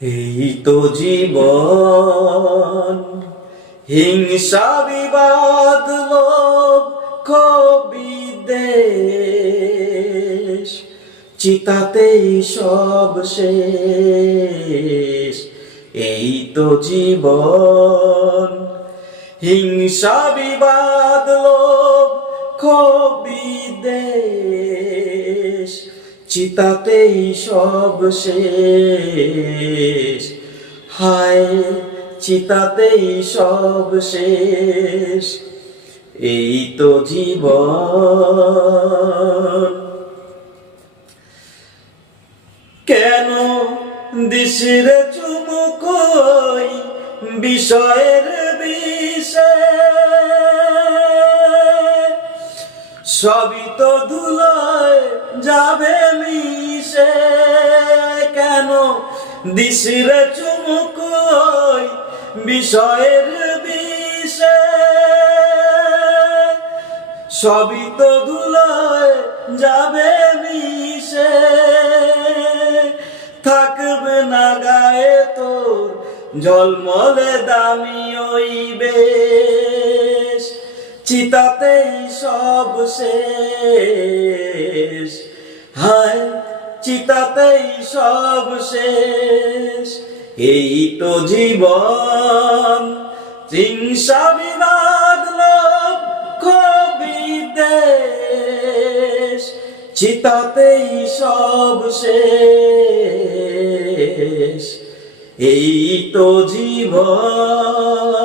এই তো জীবন, হিংসা বিবাদ লোভ বিদ্বেষ, চিতাতেই সব শেষ। এই তো জীবন, হিংসা বিবাদ লোভ বিদ্বেষ, চিতাতেই সব শেষ। হায় চিতাতেই সব শেষ। এই তো জীবন। কেন দিশিরে চুমুক বিষয়ের বিষে, সবই তো ধুলোয় যাবে মিশে। কেন দিশিরে চুমুক বিষয়ের বিষে, সবই তো ধুলোয় যাবে মিশে। থাকবে না গায়ে তোর ঝলমলে দামি ওই বেশ, চিতাতেই সব শেষ। হায় চিতাতেই সব শেষ। এই তো জীবন, হিংসা বিবাদ লোভ বিদ্বেষ, চিতাতেই সব শেষ। এই তো জীবন।